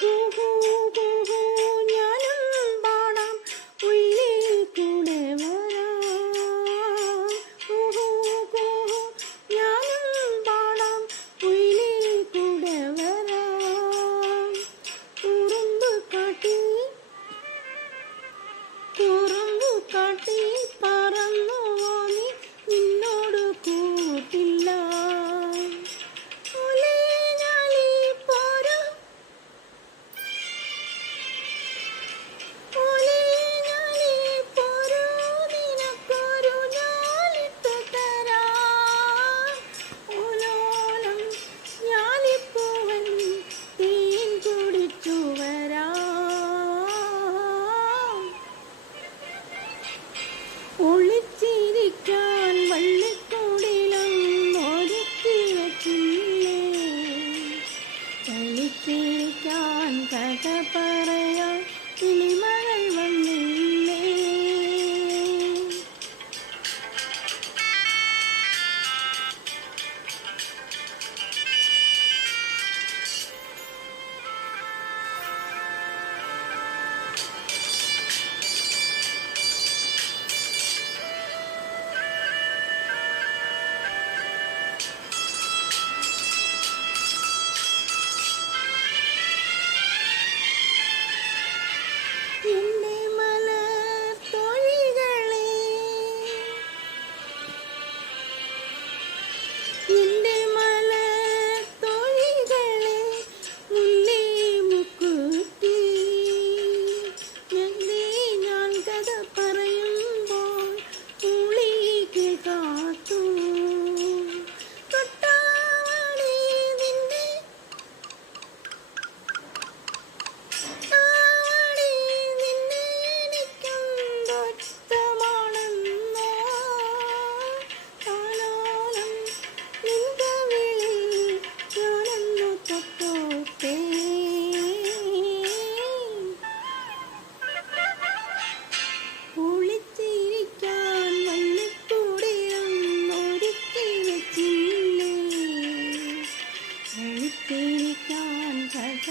കുഹു കുഹു ഞാനും പാടാം ഉള്ളിൽ കൂടെ വരാം. കുഹു കുഹു ഞാനും പാടാം ഉള്ളിൽ കൂടെ വരാം. കുറുമ്പ് കാട്ടി പറന്നു നീ നിന്നോട് കൂട്ടില്ല. ഒളിച്ചിരിക്കാൻ വള്ളിക്കൂടിലും ഒരുക്കി വച്ചില്ലേ. കളിച്ചിരിക്കാൻ കഥ പറയാൻ കിളിമകൾ വന്നില്ലേ. നിന്റെ മലത്തൊഴികളെ മുല്ലേ മുക്കുറ്റി എന്തേ ഞാൻ കഥ പറയുമ്പോൾ ഉളിക്ക് കാത്തു. തൊട്ടാവണി നിന്നെ എനിക്കെന്തോഷ്ടമാണെന്നോ. കാലോലം നിന്റെ വിളിയിൽ ഞാനൊന്നു തൊട്ടോട്ടെ. ഒളിച്ചിരിക്കാൻ വള്ളിക്കൂടിലും ഒരുക്കി വച്ചില്ലേ. കളിച്ചിരിക്കാൻ കഥ